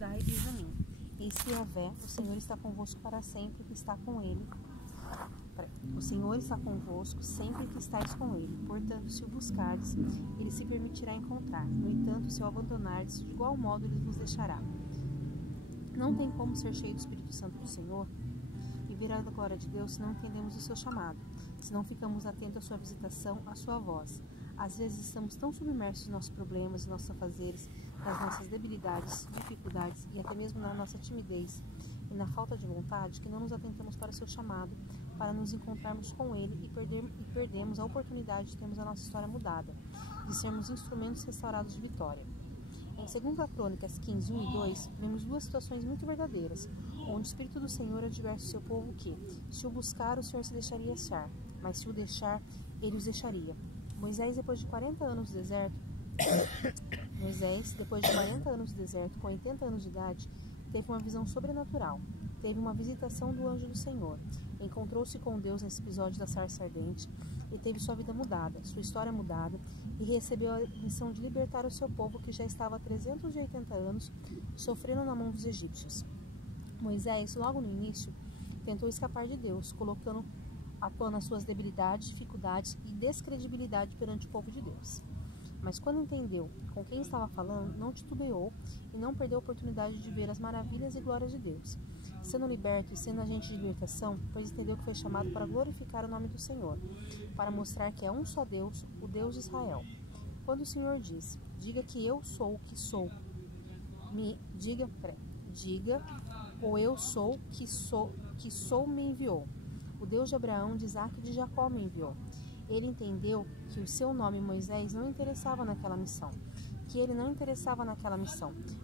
estudai e examine. Eis que Yahvé, o Senhor está convosco para sempre, que está com ele. O Senhor está convosco sempre que estáis com ele. Portanto, se o buscardes, ele se permitirá encontrar. No entanto, se o abandonardes, de igual modo ele vos deixará. Não tem como ser cheio do Espírito Santo do Senhor e ver a glória de Deus se não entendemos o seu chamado, se não ficamos atentos à sua visitação, à sua voz. Às vezes estamos tão submersos em nossos problemas, em nossos afazeres, nas nossas debilidades, dificuldades e até mesmo na nossa timidez e na falta de vontade que não nos atentamos para o seu chamado, para nos encontrarmos com ele e perdemos a oportunidade de termos a nossa história mudada, de sermos instrumentos restaurados de vitória. Em 2 Crônicas 15, 1 e 2, vemos duas situações muito verdadeiras, onde o Espírito do Senhor adverte o seu povo que, se o buscar, o Senhor se deixaria achar, mas se o deixar, ele os deixaria. Moisés, depois de 40 anos de deserto, com 80 anos de idade, teve uma visão sobrenatural. Teve uma visitação do anjo do Senhor. Encontrou-se com Deus nesse episódio da sarça ardente e teve sua vida mudada, sua história mudada, e recebeu a missão de libertar o seu povo que já estava há 380 anos sofrendo na mão dos egípcios. Moisés, logo no início, tentou escapar de Deus, colocando à tona suas debilidades, dificuldades e descredibilidade perante o povo de Deus. Mas quando entendeu com quem estava falando, não titubeou e não perdeu a oportunidade de ver as maravilhas e glórias de Deus, sendo liberto e sendo agente de libertação, pois entendeu que foi chamado para glorificar o nome do Senhor, para mostrar que é um só Deus, o Deus de Israel. Quando o Senhor diz, diga que eu sou o que sou, diga, ou eu sou que sou me enviou. O Deus de Abraão, de Isaac e de Jacó me enviou. Ele entendeu que o seu nome Moisés não interessava naquela missão,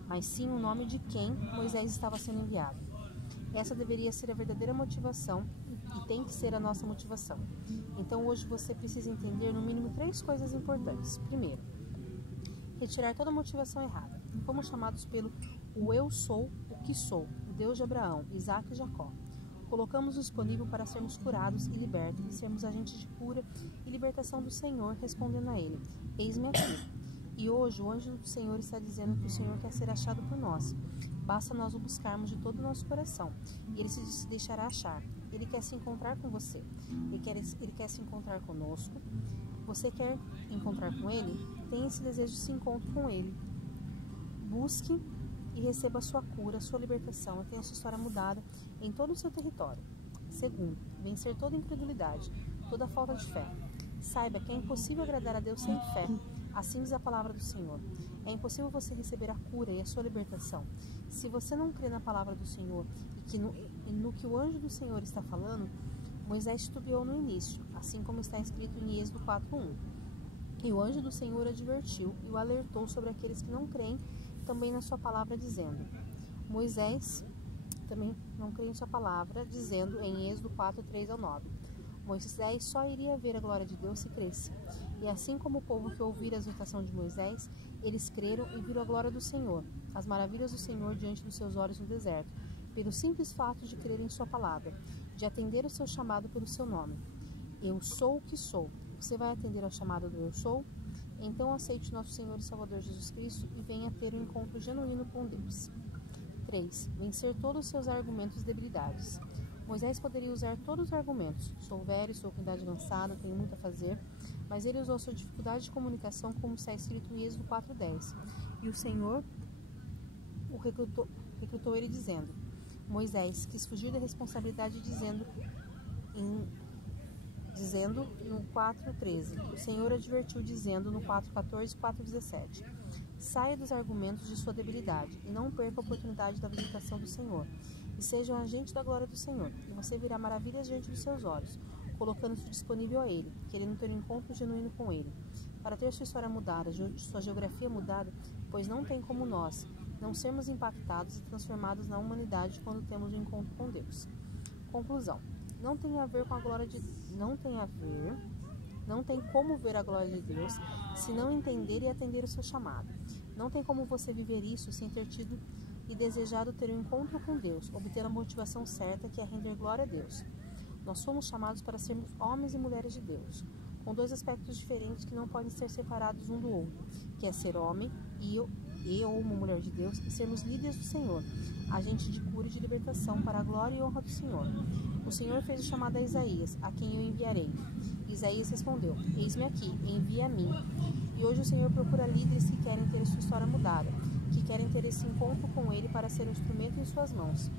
mas sim o nome de quem Moisés estava sendo enviado. Essa deveria ser a verdadeira motivação e tem que ser a nossa motivação. Então hoje você precisa entender no mínimo 3 coisas importantes. Primeiro, retirar toda motivação errada. Fomos chamados pelo o eu sou o que sou, o Deus de Abraão, Isaac e Jacó. Colocamos disponível para sermos curados e libertos, e sermos agentes de cura e libertação do Senhor, respondendo a Ele, eis-me aqui. E hoje o anjo do Senhor está dizendo que o Senhor quer ser achado por nós. Basta nós o buscarmos de todo o nosso coração, e Ele se deixará achar. Ele quer se encontrar com você, Ele quer se encontrar conosco. Você quer encontrar com Ele? Tenha esse desejo de se encontrar com Ele. Busque e receba a sua cura, a sua libertação, e tenha a sua história mudada em todo o seu território. Segundo, vencer toda incredulidade, toda falta de fé. Saiba que é impossível agradar a Deus sem fé. Assim diz a palavra do Senhor. É impossível você receber a cura e a sua libertação. Se você não crê na palavra do Senhor e no que o anjo do Senhor está falando, Moisés titubeou no início, assim como está escrito em Êxodo 4:1. E o anjo do Senhor advertiu e o alertou sobre aqueles que não creem também na sua palavra, dizendo, Moisés também não crê em sua palavra, dizendo em Êxodo 4:3-9, Moisés só iria ver a glória de Deus se cresce. E assim como o povo que ouvira a exortação de Moisés, eles creram e viram a glória do Senhor, as maravilhas do Senhor diante dos seus olhos no deserto, pelo simples fato de crer em sua palavra, de atender o seu chamado pelo seu nome. Eu sou o que sou. Você vai atender ao chamado do eu sou? Então aceite nosso Senhor e Salvador Jesus Cristo e venha ter um encontro genuíno com Deus. 3. Vencer todos os seus argumentos e debilidades. Moisés poderia usar todos os argumentos. Sou velho, sou com idade avançada, tenho muito a fazer. Mas ele usou sua dificuldade de comunicação como está escrito em Êxodo 4:10. E o Senhor o recrutou ele dizendo, Moisés quis fugir da responsabilidade dizendo no 4:13. O Senhor advertiu dizendo no 4:14 e 4:17. Saia dos argumentos de sua debilidade e não perca a oportunidade da visitação do Senhor. E seja um agente da glória do Senhor, e você virá maravilhas diante dos seus olhos, colocando-se disponível a Ele, querendo ter um encontro genuíno com Ele. Para ter sua história mudada, sua geografia mudada, pois não tem como nós não sermos impactados e transformados na humanidade quando temos um encontro com Deus. Conclusão. Não tem como ver a glória de Deus se não entender e atender o seu chamado. Não tem como você viver isso sem ter tido e desejado ter um encontro com Deus, obter a motivação certa que é render glória a Deus. Nós somos chamados para sermos homens e mulheres de Deus, com 2 aspectos diferentes que não podem ser separados um do outro, que é ser homem ou uma mulher de Deus, e sermos líderes do Senhor, agente de cura e de libertação para a glória e honra do Senhor. O Senhor fez o chamado a Isaías, a quem eu enviarei. Isaías respondeu: Eis-me aqui, envia a mim. E hoje o Senhor procura líderes que querem ter sua história mudada, que querem ter esse encontro com Ele para ser um instrumento em suas mãos.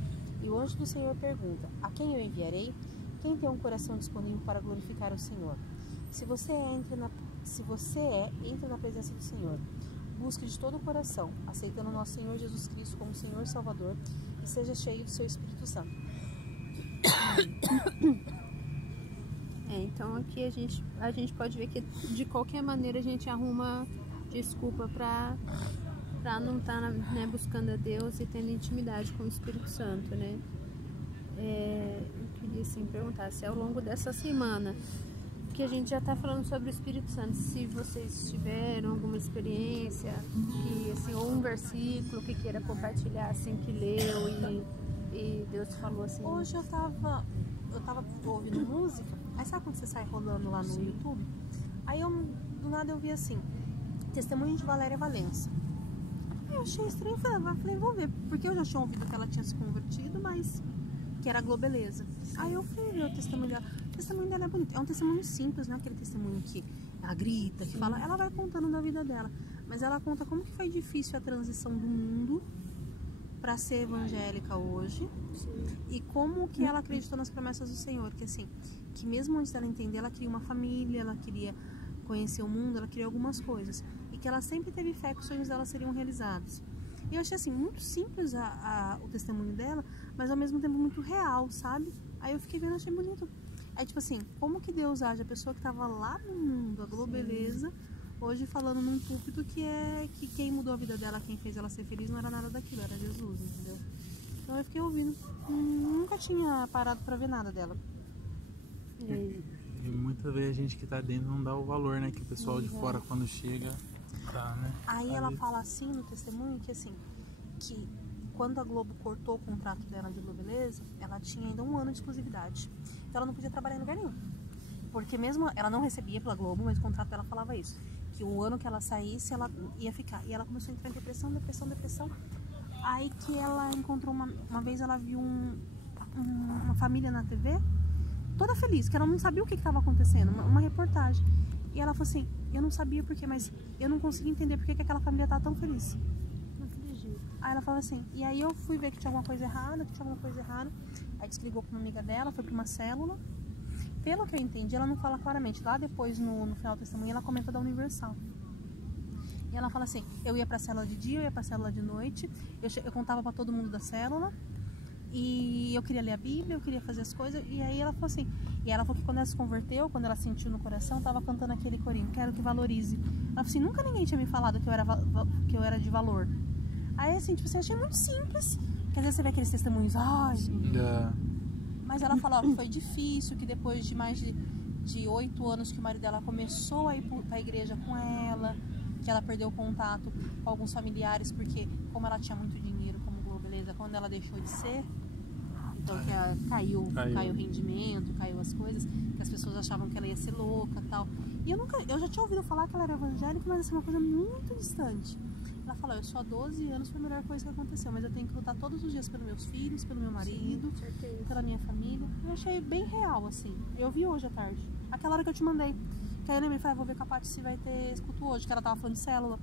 E o anjo do Senhor pergunta: a quem eu enviarei? Quem tem um coração disponível para glorificar o Senhor? Se você entre na presença do Senhor. Busque de todo o coração, aceitando nosso Senhor Jesus Cristo como Senhor e Salvador, e seja cheio do seu Espírito Santo. Então aqui a gente pode ver que de qualquer maneira a gente arruma desculpa para não estar buscando a Deus e tendo intimidade com o Espírito Santo, né? Eu queria assim perguntar se ao longo dessa semana que a gente já está falando sobre o Espírito Santo, se vocês tiveram alguma experiência que, assim, ou um versículo que queira compartilhar, assim, que leu e Deus falou assim. Hoje eu tava ouvindo música, aí sabe quando você sai rolando lá no YouTube? Aí do nada eu vi assim, testemunho de Valéria Valença. Aí eu achei estranho, falei, vou ver, porque eu já tinha ouvido que ela tinha se convertido, mas que era Globeleza. Aí eu fui ver o testemunho dela. O testemunho dela é bonito, é um testemunho simples, não é aquele testemunho que ela grita, que fala, ela vai contando da vida dela, mas ela conta como que foi difícil a transição do mundo para ser evangélica hoje. Sim. E como que ela acreditou nas promessas do Senhor, que assim, que mesmo antes dela entender, ela queria uma família, ela queria conhecer o mundo, ela queria algumas coisas, e que ela sempre teve fé que os sonhos dela seriam realizados. E eu achei assim, muito simples o testemunho dela, mas ao mesmo tempo muito real, sabe? Aí eu fiquei vendo, achei bonito. Aí tipo assim, como que Deus age a pessoa que tava lá no mundo, a Globeleza, hoje falando num púlpito que quem mudou a vida dela, quem fez ela ser feliz não era nada daquilo, era Jesus, entendeu? Então eu fiquei ouvindo, nunca tinha parado pra ver nada dela. E muitas vezes a gente que tá dentro não dá o valor, né? Que o pessoal de fora quando chega, tá, né? Aí ela fala assim no testemunho que assim, que quando a Globo cortou o contrato dela de Globeleza, ela tinha ainda 1 ano de exclusividade. Então ela não podia trabalhar em lugar nenhum. Porque mesmo ela não recebia pela Globo, mas o contrato dela falava isso. Que o ano que ela saísse, ela ia ficar. E ela começou a entrar em depressão. Aí que ela encontrou uma vez, ela viu uma família na TV, toda feliz, que ela não sabia o que estava acontecendo, uma reportagem. E ela falou assim, eu não sabia por quê, mas eu não conseguia entender por que aquela família estava tão feliz. Aí ela falou assim, e aí eu fui ver que tinha alguma coisa errada, aí desligou com uma amiga dela, foi para uma célula. Pelo que eu entendi, ela não fala claramente. Lá depois, no final do testemunho, ela comenta da Universal. E ela fala assim, eu ia pra célula de dia, eu ia pra célula de noite, eu contava pra todo mundo da célula, e eu queria ler a Bíblia, eu queria fazer as coisas, e aí ela falou assim, e ela falou que quando ela se converteu, quando ela sentiu no coração, tava cantando aquele corinho, quero que valorize. Ela falou assim, nunca ninguém tinha me falado que eu era de valor. Aí assim, tipo assim, eu achei muito simples, que às vezes você vê aqueles testemunhos, mas ela falou que foi difícil, que depois de mais de 8 anos que o marido dela começou a ir pra igreja com ela, que ela perdeu contato com alguns familiares, porque como ela tinha muito dinheiro como Globeleza, quando ela deixou de ser, então que caiu o rendimento, caiu as coisas, que as pessoas achavam que ela ia ser louca e tal. E eu já tinha ouvido falar que ela era evangélica, mas assim, uma coisa muito distante. Ela falou, eu só há 12 anos foi a melhor coisa que aconteceu, mas eu tenho que lutar todos os dias pelos meus filhos, pelo meu marido, pela minha família. Eu achei bem real, assim. Eu vi hoje à tarde, aquela hora que eu te mandei. Que aí eu lembrei, falei, vou ver com a Paty se vai ter escuto hoje, que ela tava falando de célula.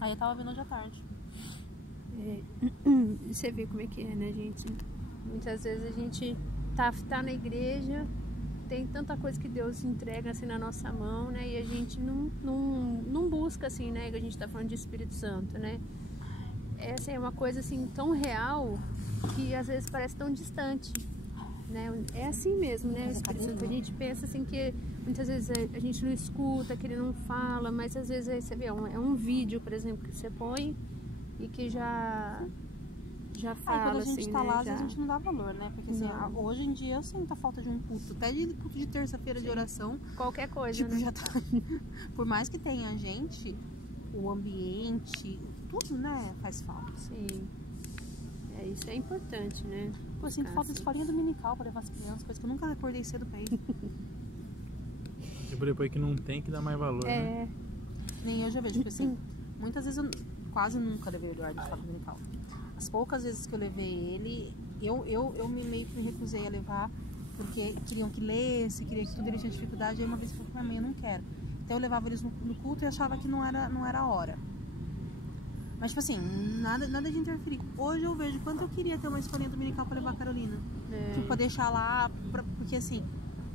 Aí eu tava vendo hoje à tarde. Você vê como é que é, né, gente? Muitas vezes a gente tá na igreja, tem tanta coisa que Deus entrega assim na nossa mão, né? E a gente não busca assim, né? Que a gente tá falando de Espírito Santo, né? Essa é uma coisa assim tão real que às vezes parece tão distante, né? É assim mesmo, né? O Espírito Santo, a gente pensa assim que muitas vezes a gente não escuta, que ele não fala, mas às vezes aí você vê, é um vídeo, por exemplo, que você põe e que já fala, quando a gente assim, tá né? lá, a gente não dá valor, né? Porque assim, hoje em dia eu sinto a falta de um culto, até de culto de terça-feira de oração. Qualquer coisa, tipo, né? já tá... Por mais que tenha gente, o ambiente, tudo, né? Faz falta. Sim. Isso é importante, né? Pô, eu sinto falta de escolinha dominical pra levar as crianças, coisa que eu nunca acordei cedo pra ir. Tipo, depois que não tem, que dá mais valor, né? Nem eu já vejo, tipo assim, muitas vezes quase nunca levei o Eduardo à escola dominical. As poucas vezes que eu levei ele, eu meio que me recusei a levar, porque queriam que lesse, queria que tudo, ele tinha dificuldade. Aí uma vez eu falei pra mãe, eu não quero. Então eu levava eles no culto e achava que não era a hora. Mas, tipo assim, nada de interferir. Hoje eu vejo quanto eu queria ter uma escolinha dominical pra levar a Carolina. Tipo, pra deixar lá, porque assim,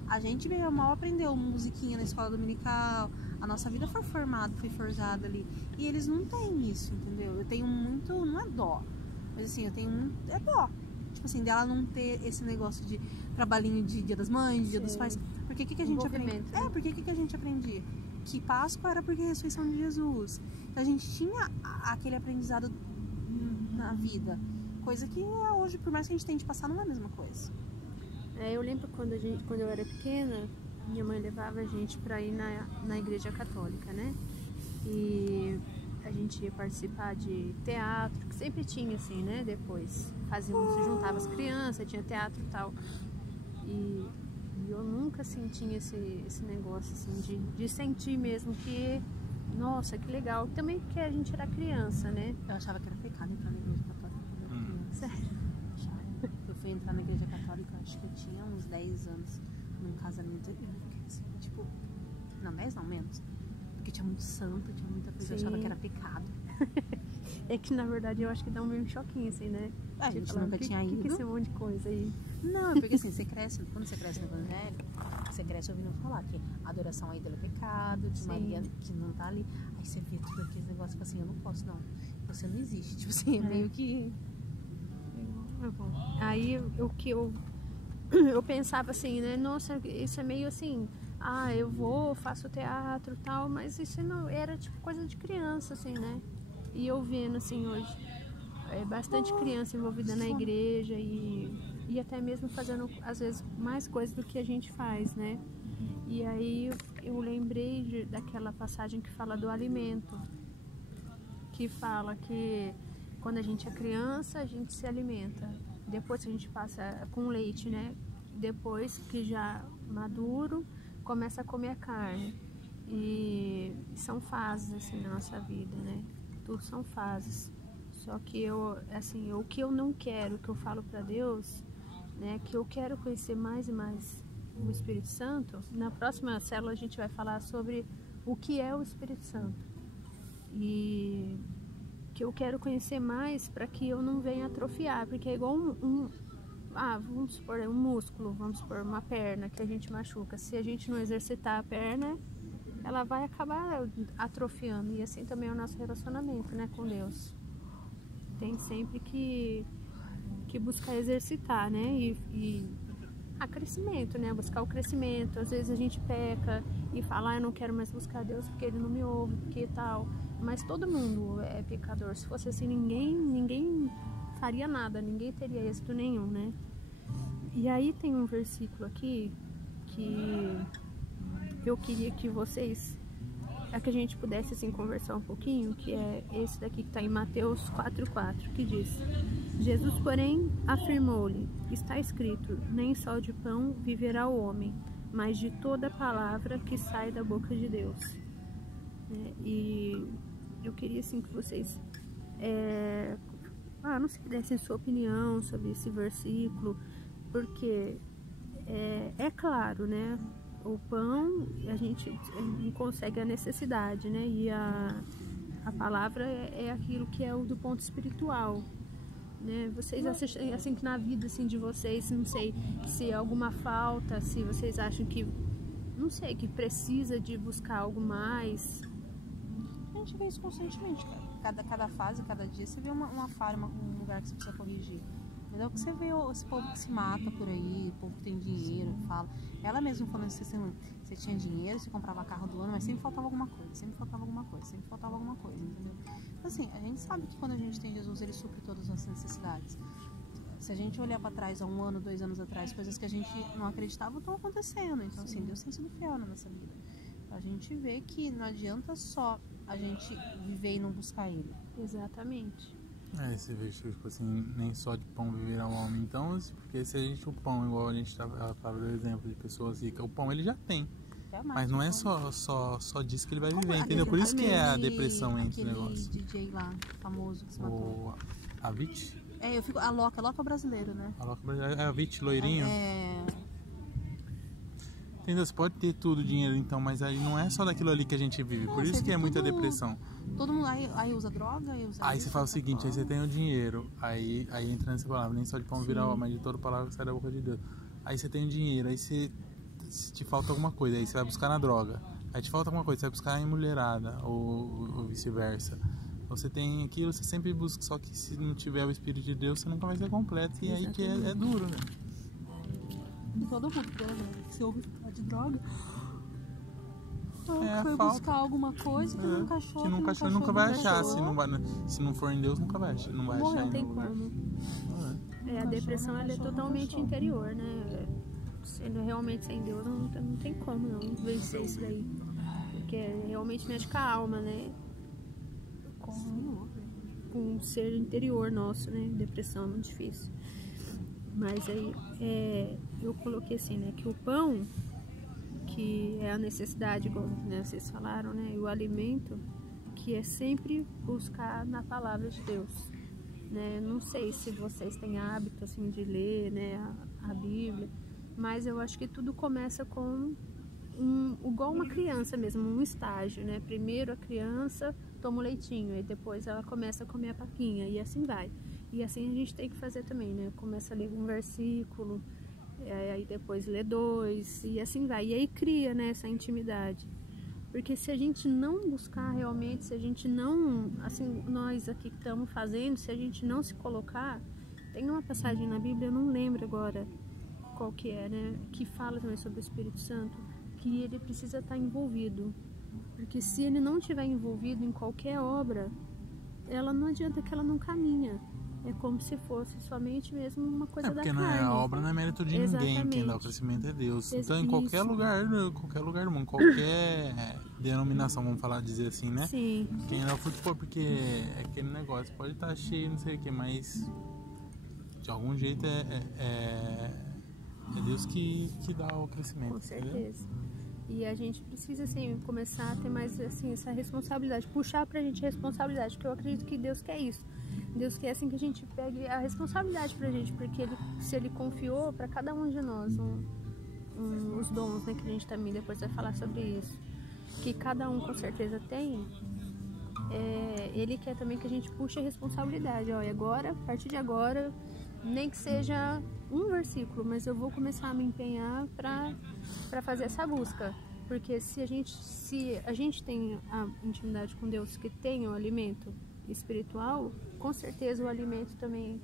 a gente meio mal aprendeu musiquinha na escola dominical, a nossa vida foi formada, foi forjada ali. E eles não têm isso, entendeu? Eu tenho muito, não é dó, mas assim, eu tenho muito, é dó. Tipo assim, dela não ter esse negócio de trabalhinho de Dia das Mães, Dia dos Pais. Porque o que a gente aprendia? Né? Porque o que a gente aprendia? Que Páscoa era porque a ressurreição de Jesus. Então a gente tinha aquele aprendizado na vida. Coisa que hoje, por mais que a gente tente passar, não é a mesma coisa. Eu lembro quando eu era pequena, minha mãe levava a gente para ir na igreja católica, né? E a gente ia participar de teatro, que sempre tinha assim, né? Depois se juntava as crianças, tinha teatro e tal. E eu nunca assim tinha esse negócio assim de sentir mesmo que, nossa, que legal. Também porque a gente era criança, né? Eu achava que era pecado entrar na igreja católica quando eu era criança. Sério? Eu fui entrar na igreja católica, acho que eu tinha uns 10 anos, num casamento, eu fiquei assim, tipo, não, 10 não, menos. Porque tinha muito santo, tinha muita coisa, eu achava que era pecado. É que na verdade eu acho que dá um meio choquinho assim, né? A gente nunca tinha ido. Que esse monte de coisa aí? Não, é porque assim, quando você cresce no evangelho, você cresce ouvindo falar que a adoração a ídolo é pecado, de Maria que não tá ali. Aí você vê tudo aqueles negócios e fala assim, eu não posso não, você não existe. Tipo assim, meio que... Aí eu pensava assim, né? Nossa, isso é meio assim, eu vou, faço teatro e tal, mas isso não era tipo coisa de criança, assim, né? E eu vendo assim hoje, bastante criança envolvida na igreja e até mesmo fazendo às vezes mais coisas do que a gente faz, né? E aí eu lembrei daquela passagem que fala do alimento, que fala que quando a gente é criança, a gente se alimenta. Depois que a gente passa com leite, né? Depois que já maduro, começa a comer a carne. E são fases, assim, na nossa vida, né? Tudo são fases. Só que o que eu não quero, que eu falo para Deus, né? Que eu quero conhecer mais e mais o Espírito Santo. Na próxima célula a gente vai falar sobre o que é o Espírito Santo. E que eu quero conhecer mais para que eu não venha atrofiar, porque é igual vamos supor, um músculo, vamos supor, uma perna que a gente machuca. Se a gente não exercitar a perna, ela vai acabar atrofiando. E assim também é o nosso relacionamento, né, com Deus. Tem sempre que buscar exercitar, né, crescimento, né, buscar o crescimento. Às vezes a gente peca e fala, eu não quero mais buscar Deus porque Ele não me ouve, porque tal. Mas todo mundo é pecador. Se fosse assim, ninguém faria nada, ninguém teria êxito nenhum, né? E aí tem um versículo aqui que eu queria que vocês, que a gente pudesse assim conversar um pouquinho, que é esse daqui que está em Mateus 4,4, que diz: Jesus, porém, afirmou-lhe: está escrito, nem só de pão viverá o homem, mas de toda palavra que sai da boca de Deus. E eu queria assim que vocês não se dessem sua opinião sobre esse versículo, porque é claro, né? O pão a gente consegue a necessidade, né? E a palavra é aquilo que é o do ponto espiritual, né? Vocês acham assim que na vida assim de vocês, não sei se alguma falta, se vocês acham que, não sei, que precisa de buscar algo mais. A gente vê isso constantemente, cara. Cada fase, cada dia você vê uma falha, um lugar que você precisa corrigir. Mas é o que você vê, esse povo que se mata por aí, o povo que tem dinheiro, fala. Ela mesma falando que você tinha dinheiro, você comprava carro do ano, mas sempre faltava alguma coisa, entendeu? Então, assim, a gente sabe que quando a gente tem Jesus, Ele supre todas as nossas necessidades. Se a gente olhar para trás, há 1 ano, 2 anos atrás, coisas que a gente não acreditava estão acontecendo. Então, assim, Deus tem sido fiel na nossa vida. A gente vê que não adianta só a gente viver e não buscar Ele. Exatamente. Você vê, tipo assim, nem só de pão viverá o homem. Então, porque se a gente, o pão, igual ela falava do exemplo de pessoas ricas, o pão ele já tem. até a Marte. Mas não é só disso que ele vai viver, entendeu? Por isso que é a depressão entre o negócio. Aquele DJ lá, famoso, que se matou. O Avicii? É, eu fico... A Loca é o brasileiro, né? A Loca é Avicii, loirinho. É... Entendeu? Você pode ter tudo, dinheiro, então, mas aí não é só daquilo ali que a gente vive. Por isso que é muita depressão. Todo mundo aí usa droga, aí usa... Aí você fala o seguinte, aí você tem o dinheiro, aí entra nessa palavra, nem só de pão virar ó, mas de toda palavra que sai da boca de Deus. Aí você tem o dinheiro, aí se te falta alguma coisa, aí você vai buscar na droga. Aí te falta alguma coisa, você vai buscar em mulherada, ou vice-versa. Você tem aquilo, você sempre busca, só que se não tiver o Espírito de Deus, você nunca vai ser completo. E aí que é duro, né? E todo mundo que se ouve falar de droga, foi falta. buscar alguma coisa que nunca achou. Que nunca achou e nunca vai achar. Se não for em Deus, nunca vai achar. Não vai achar Não em tem nenhum lugar. como. A depressão ela é totalmente interior, né? Sendo realmente sem Deus, não tem como não vencer isso daí. Porque realmente mexe com a alma, né? Com um ser interior nosso, né? Depressão é muito difícil. Mas aí eu coloquei assim, né? Que o pão, que é a necessidade, como né, vocês falaram, né? E o alimento, que é sempre buscar na palavra de Deus, né? Não sei se vocês têm hábito assim de ler, né? A Bíblia, mas eu acho que tudo começa com igual uma criança mesmo, um estágio, né? Primeiro a criança toma o leitinho, e depois ela começa a comer a papinha, e assim vai. E assim a gente tem que fazer também, né? Começa a ler um versículo, aí depois lê 2, e assim vai. E aí cria, né, essa intimidade. Porque se a gente não buscar realmente, se a gente não, assim, nós aqui que estamos fazendo, se a gente não se colocar, tem uma passagem na Bíblia, eu não lembro agora qual que é, né? Que fala também sobre o Espírito Santo, que ele precisa estar envolvido. Porque se ele não estiver envolvido em qualquer obra, ela não adianta que ela não caminha. É como se fosse somente mesmo uma coisa da carne. Porque a obra não é mérito de ninguém, quem dá o crescimento é Deus. Então em qualquer lugar do mundo, qualquer denominação, vamos dizer assim, né? Sim. Quem dá o fruto, porque é aquele negócio, pode estar cheio, não sei o que, mas de algum jeito é Deus que dá o crescimento. Com certeza. E a gente precisa, assim, começar a ter mais, assim, essa responsabilidade, puxar pra gente a responsabilidade, porque eu acredito que Deus quer isso. Deus quer, assim, que a gente pegue a responsabilidade pra gente, porque se Ele confiou pra cada um de nós os dons, né, que a gente também depois vai falar sobre isso, que cada um com certeza tem, Ele quer também que a gente puxe a responsabilidade. Olha, agora, a partir de agora, nem que seja um versículo, mas eu vou começar a me empenhar para fazer essa busca, porque se a gente tem a intimidade com Deus, que tem o alimento espiritual, com certeza o alimento também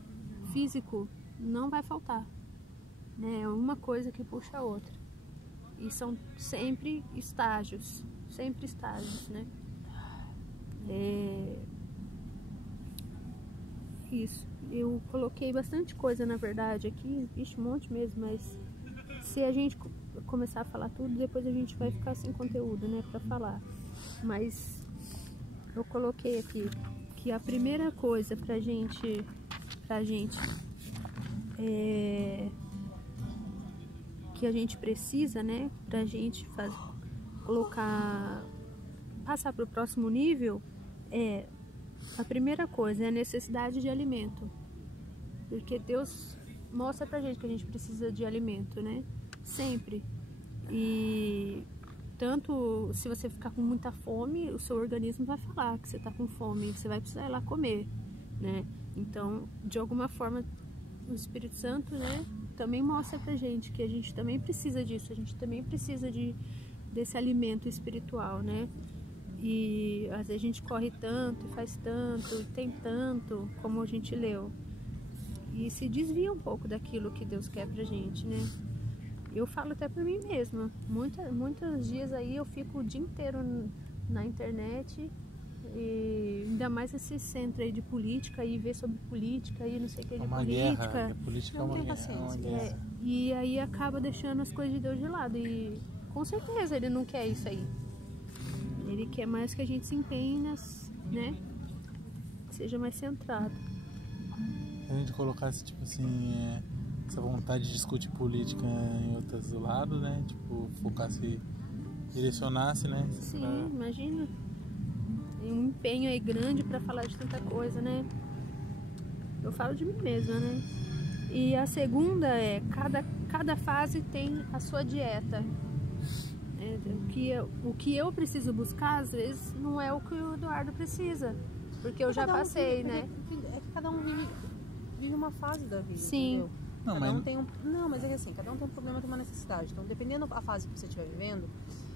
físico não vai faltar, né? É uma coisa que puxa a outra, e são sempre estágios, né? Isso. Eu coloquei bastante coisa, na verdade, aqui, um monte mesmo, mas se a gente começar a falar tudo, depois a gente vai ficar sem conteúdo, né, pra falar. Mas eu coloquei aqui que a primeira coisa pra gente que a gente precisa, né, pra gente passar pro próximo nível, a primeira coisa é a necessidade de alimento. Porque Deus mostra pra gente que a gente precisa de alimento, né? Sempre. E tanto se você ficar com muita fome, o seu organismo vai falar que você tá com fome, você vai precisar ir lá comer, né? Então, de alguma forma, o Espírito Santo, né, também mostra pra gente que a gente também precisa disso, a gente também precisa desse alimento espiritual, né? E às vezes a gente corre tanto, faz tanto, tem tanto, como a gente leu, e se desvia um pouco daquilo que Deus quer pra gente, né? Eu falo até por mim mesma, muitos dias aí eu fico o dia inteiro na internet, e ainda mais esse centro aí de política, e ver sobre política e não sei o que de política. Guerra, política não tem paciência. E aí acaba deixando as coisas de Deus de lado, e com certeza Ele não quer isso aí. Ele quer mais que a gente se empenhe né? Seja mais centrado. Se a gente colocasse, tipo assim, essa vontade de discutir política em outros lados, né? Tipo, focasse direcionasse, né? Sim, imagina. Tem um empenho aí grande para falar de tanta coisa, né? Eu falo de mim mesma, né? E a segunda é, cada fase tem a sua dieta. O que eu preciso buscar, às vezes, não é o que o Eduardo precisa. Porque eu já passei, né? É que cada um vive uma fase da vida, Sim. entendeu? Mas é que assim, cada um tem um problema, tem uma necessidade. Então, dependendo da fase que você estiver vivendo,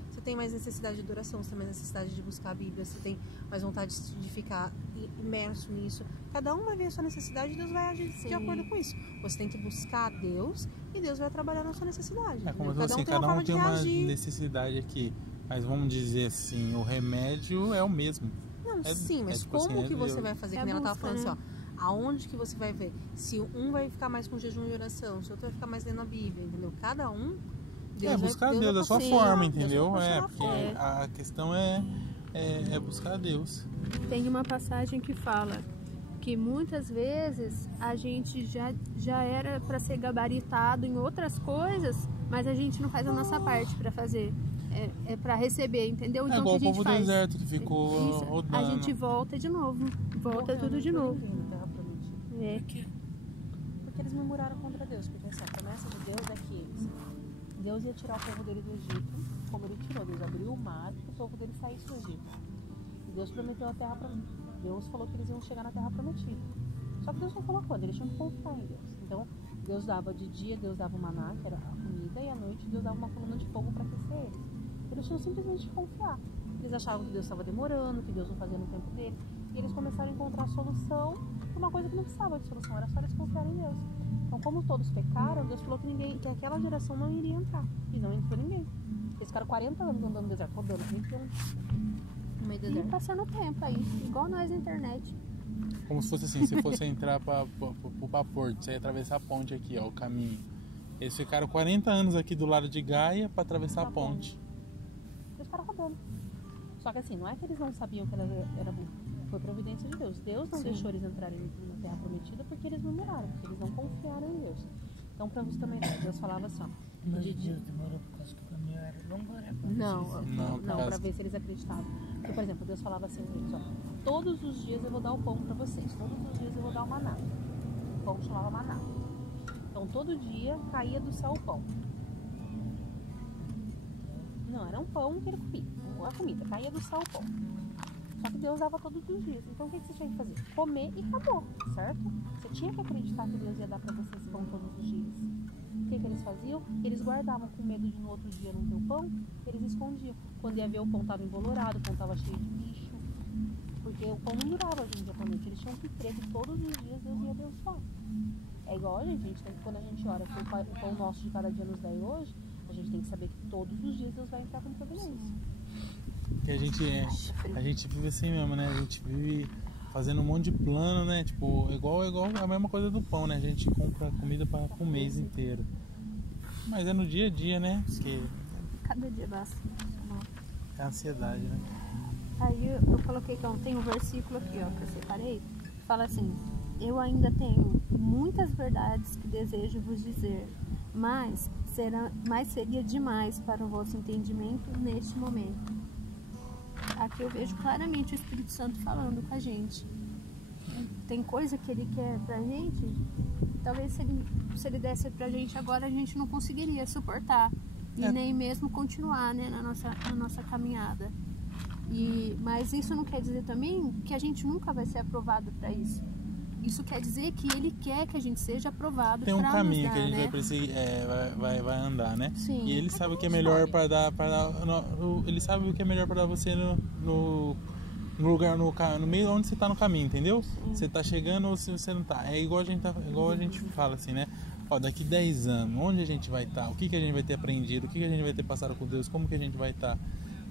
você tem mais necessidade de adoração, você tem mais necessidade de buscar a Bíblia, você tem mais vontade de ficar imerso nisso. Cada um vai ver a sua necessidade e Deus vai agir de acordo com isso. Você tem que buscar Deus e Deus vai trabalhar na sua necessidade. É como cada um tem uma necessidade aqui. Mas vamos dizer assim, o remédio é o mesmo. Não, sim, mas tipo como assim, que você vai fazer? Que nem ela tava falando, né? assim, ó. Aonde que você vai ver? Se um vai ficar mais com jejum e oração, se o outro vai ficar mais lendo a Bíblia, entendeu? Cada um... buscar Deus da sua forma, entendeu? Porque a questão é buscar Deus. Tem uma passagem que fala que muitas vezes a gente já era para ser gabaritado em outras coisas, mas a gente não faz a nossa parte para fazer. É para receber, entendeu? Então, igual o que a gente o povo faz? do deserto que ficou Isso, rodando. a gente volta de novo. Volta tudo de novo. Porque eles murmuraram contra Deus. Porque assim, a promessa de Deus é que Deus ia tirar o povo dele do Egito, como ele tirou. Deus abriu o mar para o povo dele saísse do Egito. E Deus prometeu a terra prometida. Deus falou que eles iam chegar na terra prometida. Só que Deus não falou quando, eles tinham que confiar em Deus. Então, Deus dava de dia, Deus dava o maná, que era a comida, e à noite Deus dava uma coluna de fogo para aquecer eles. Eles tinham simplesmente que confiar. Eles achavam que Deus estava demorando, que Deus não fazia no tempo dele. E eles começaram a encontrar a solução por uma coisa que não precisava de solução, era só eles confiarem em Deus. Então, como todos pecaram, Deus falou que aquela geração não iria entrar. E não entrou ninguém. Eles ficaram 40 anos andando no deserto, rodando 20 anos no meio do deserto. E passando tempo aí, igual nós na internet. Como se fosse assim, se fosse entrar para Porto, você ia atravessar a ponte aqui, ó, o caminho. Eles ficaram 40 anos aqui do lado de Gaia para atravessar a ponte. Eles ficaram rodando. Só que assim, não é que eles não sabiam que ela era burra. Foi providência de Deus. Deus não deixou eles entrarem na terra prometida porque eles murmuraram, porque eles não confiaram em Deus. Então, para você também, Deus falava assim, ó. Mas Deus demorou por causa que o caminho era longo, né? Não, para ver se eles acreditavam. Porque, por exemplo, Deus falava assim, gente, ó, todos os dias eu vou dar o pão para vocês, todos os dias eu vou dar o maná. O pão chamava maná. Então, todo dia caía do céu o pão. Não, era um pão que ele comia, a comida, caía do céu o pão. Só que Deus dava todos os dias. Então, o que você tinha que fazer? Comer e acabou, certo? Você tinha que acreditar que Deus ia dar para você esse pão todos os dias. O que eles faziam? Eles guardavam com medo de no outro dia não ter o pão, eles escondiam. Quando ia ver, o pão estava embolorado, o pão estava cheio de bicho. Porque o pão não durava de um dia para noite. Eles tinham que crer que todos os dias Deus ia abençoar. É igual a gente tem que, quando a gente ora que o pão nosso de cada dia nos dá hoje, a gente tem que saber que todos os dias Deus vai entrar com providência. Que a gente vive assim mesmo, né? A gente vive fazendo um monte de plano, né? Tipo, igual a mesma coisa do pão, né? A gente compra comida para o mês inteiro. Mas é no dia a dia, né? Porque Cada dia basta. é a ansiedade, né? Aí eu coloquei que tem um versículo aqui, ó, que eu separei. Fala assim: eu ainda tenho muitas verdades que desejo vos dizer, mas seria demais para o vosso entendimento neste momento. Aqui eu vejo claramente o Espírito Santo falando com a gente. Tem coisa que ele quer pra gente, talvez se ele desse pra gente agora, a gente não conseguiria suportar e nem mesmo continuar, né, na nossa caminhada. Mas isso não quer dizer também que a gente nunca vai ser aprovado para isso. Isso quer dizer que ele quer que a gente seja aprovado. Tem um caminho nos dar, que a gente né? vai precisar, vai andar, né? Sim. E ele sabe o que é melhor para dar, ele sabe o que é melhor para dar você no lugar, no meio onde você tá no caminho, entendeu? Sim. Você tá chegando ou se você não tá. É igual a gente fala assim, né? Ó, daqui 10 anos, onde a gente vai estar? O que a gente vai ter aprendido? O que a gente vai ter passado com Deus? Como que a gente vai estar?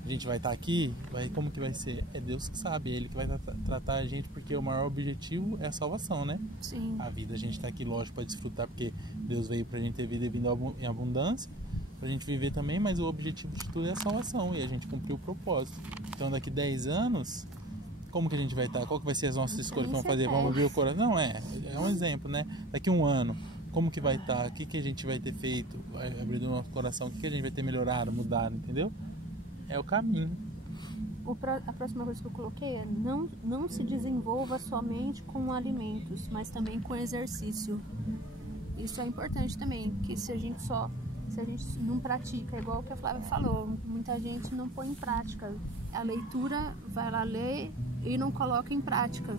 A gente vai estar aqui? Como que vai ser? É Deus que sabe, é Ele que vai tratar a gente, porque o maior objetivo é a salvação, né? Sim. A vida, a gente está aqui, lógico, para desfrutar, porque Deus veio pra gente ter vida e vida em abundância, pra gente viver também, mas o objetivo de tudo é a salvação, e a gente cumpriu o propósito. Então daqui 10 anos, como que a gente vai estar? Qual que vai ser as nossas escolhas que vamos fazer? Vamos abrir o coração? Não, é um exemplo, né? Daqui 1 ano, como que vai estar? O que a gente vai ter feito? Vai abrir o nosso coração? O que a gente vai ter melhorado, mudado, entendeu? É o caminho. A próxima coisa que eu coloquei é não se desenvolva somente com alimentos, mas também com exercício. Isso é importante também, que se a gente não pratica, igual o que a Flávia falou, muita gente não põe em prática. A leitura, vai lá ler e não coloca em prática,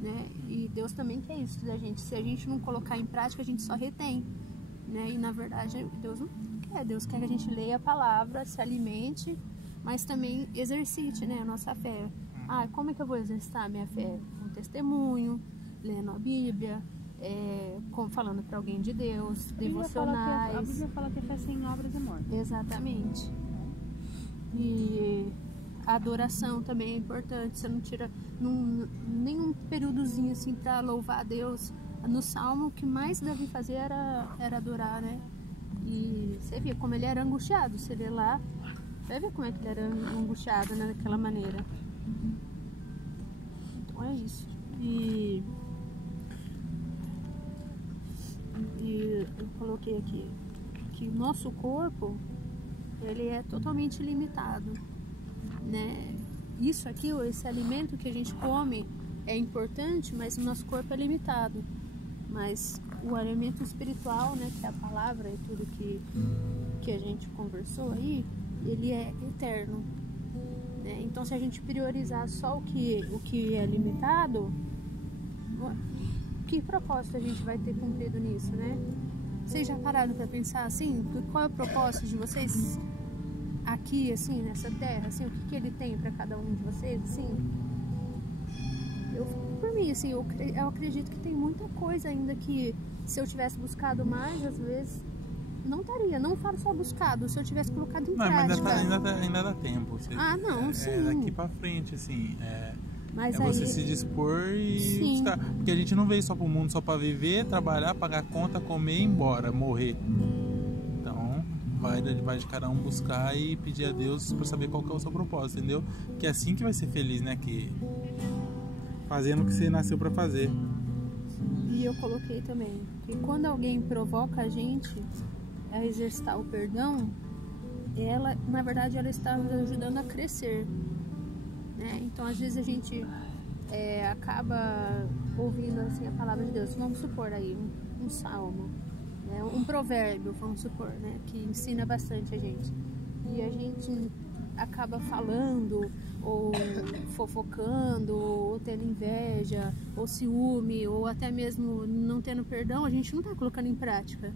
né? E Deus também quer isso da gente. Se a gente não colocar em prática, a gente só retém, né? E na verdade, Deus não quer. Deus quer que a gente leia a palavra, se alimente, mas também exercite, né, a nossa fé. Como é que eu vou exercitar a minha fé? Com testemunho, lendo a Bíblia, falando para alguém de Deus, devocionais. A Bíblia fala que fé sem obras é morta. Exatamente. E a adoração também é importante. Você não tira nenhum períodozinho assim para louvar a Deus. No Salmo, o que mais Davi fazia era adorar, né? E você via como ele era angustiado. Você lê lá, vai ver como é que ele era angustiado, né, daquela maneira. Então é isso. E eu coloquei aqui que o nosso corpo, ele é totalmente limitado, né? Isso aqui, esse alimento que a gente come é importante, mas o nosso corpo é limitado. Mas o alimento espiritual, né, que é a palavra e tudo que a gente conversou aí, ele é eterno, né? Então, se a gente priorizar só o que é limitado, que propósito a gente vai ter cumprido nisso, né? Vocês já pararam para pensar assim? Qual é o propósito de vocês aqui, assim, nessa terra? Assim, o que ele tem para cada um de vocês, assim? Por mim, assim, eu acredito que tem muita coisa ainda que, se eu tivesse buscado mais, às vezes, não estaria. Não falo só buscado, se eu tivesse colocado em prática. Mas ainda dá tempo. Sim. É daqui pra frente, assim. Mas você se dispor e buscar. Porque a gente não veio só pro mundo só pra viver, trabalhar, pagar conta, comer e ir embora, morrer. Então, vai de cada um buscar e pedir a Deus pra saber qual que é o seu propósito, entendeu? Que é assim que vai ser feliz, né? Que fazendo o que você nasceu pra fazer. E eu coloquei também que quando alguém provoca a gente a exercitar o perdão, na verdade, ela está nos ajudando a crescer, né? Então, às vezes a gente acaba ouvindo assim a palavra de Deus. Vamos supor aí um salmo, né? Um provérbio, vamos supor, né? Que ensina bastante a gente. E a gente acaba falando ou fofocando, ou tendo inveja, ou ciúme, ou até mesmo não tendo perdão. A gente não está colocando em prática.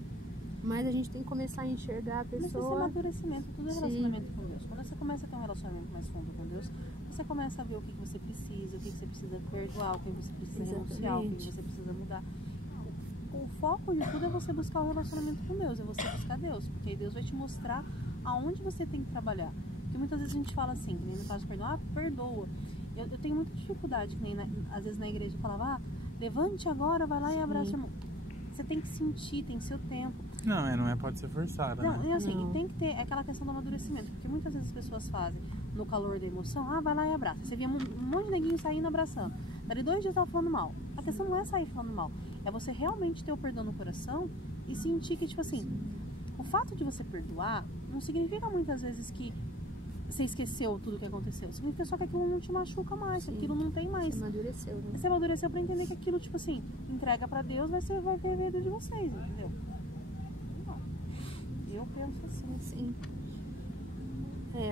Mas a gente tem que começar a enxergar a pessoa. Mas isso é amadurecimento, tudo é relacionamento com Deus. Quando você começa a ter um relacionamento mais fundo com Deus, você começa a ver o que você precisa, o que você precisa perdoar, o que você precisa renunciar, o que você precisa mudar. O foco de tudo é você buscar o relacionamento com Deus, é você buscar Deus, porque aí Deus vai te mostrar aonde você tem que trabalhar. Porque muitas vezes a gente fala assim, que nem no caso do perdão, perdoa. Eu tenho muita dificuldade, que nem às vezes na igreja eu falava, levante agora, vai lá e abraça o irmão. Você tem que sentir, tem seu tempo. Não pode ser forçada, não, né? É assim, e tem que ter aquela questão do amadurecimento, porque muitas vezes as pessoas fazem no calor da emoção, vai lá e abraça. Você via um monte de neguinho saindo abraçando. Dali 2 dias tava falando mal. A questão não é sair falando mal, é você realmente ter o perdão no coração e sentir que, tipo assim, o fato de você perdoar não significa muitas vezes que você esqueceu tudo que aconteceu. Significa só que aquilo não te machuca mais, que aquilo não tem mais. Você amadureceu, né? Você amadureceu pra entender que aquilo, tipo assim, entrega pra Deus, vai ver medo de vocês, entendeu? Eu penso assim. Sim.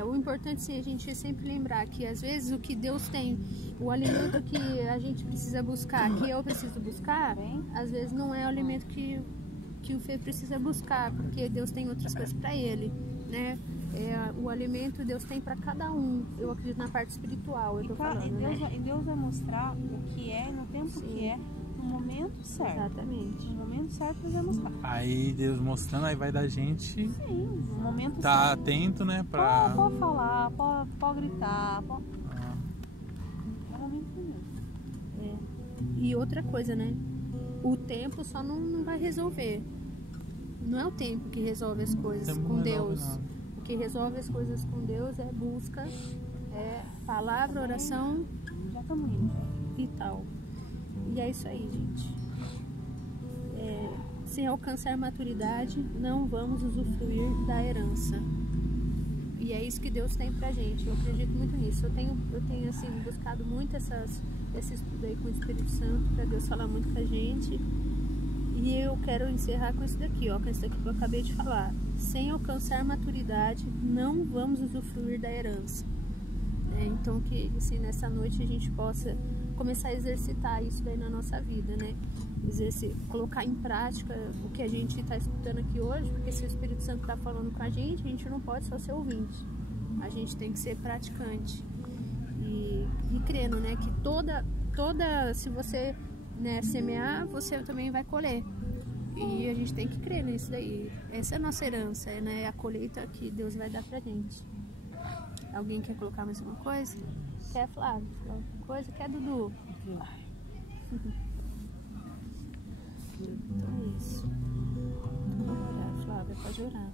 O importante é a gente sempre lembrar que às vezes o que Deus tem, o alimento que a gente precisa buscar, que eu preciso buscar, às vezes não é o alimento que o Fê precisa buscar, porque Deus tem outras coisas para ele, né? O alimento Deus tem para cada um. Eu acredito na parte espiritual, eu tô falando, e Deus vai mostrar o que é, no tempo que é, no momento certo. Exatamente. No momento certo Deus vai mostrar. Aí Deus mostrando, aí vai da gente. Sim, no momento certo. Tá atento, né? Pode falar, pode gritar, pode... É o momento mesmo. E outra coisa, né? O tempo só não vai resolver. Não é o tempo que resolve as coisas com Deus. O que resolve as coisas com Deus é busca, palavra, oração, já estamos indo, e tal. E é isso aí, gente. Sem alcançar maturidade, não vamos usufruir da herança. E E é isso que Deus tem pra gente. Eu acredito muito nisso. Eu tenho assim, buscado muito esse estudo aí com o Espírito Santo, pra Deus falar muito com a gente. E eu quero encerrar com isso daqui, ó, com isso daqui que eu acabei de falar. Sem alcançar maturidade, não vamos usufruir da herança. Então que assim, nessa noite a gente possa começar a exercitar isso daí na nossa vida, né? Colocar em prática o que a gente está escutando aqui hoje, porque se o Espírito Santo está falando com a gente não pode só ser ouvinte. A gente tem que ser praticante. E crendo, né, que se você, né, semear, você também vai colher. E a gente tem que crer nisso daí. Essa é a nossa herança, né? A colheita que Deus vai dar pra gente. Alguém quer colocar mais alguma coisa? Quer, Flávio? Alguma coisa? Quer, Dudu? Então é isso. Vamos orar, Flávia, pode orar.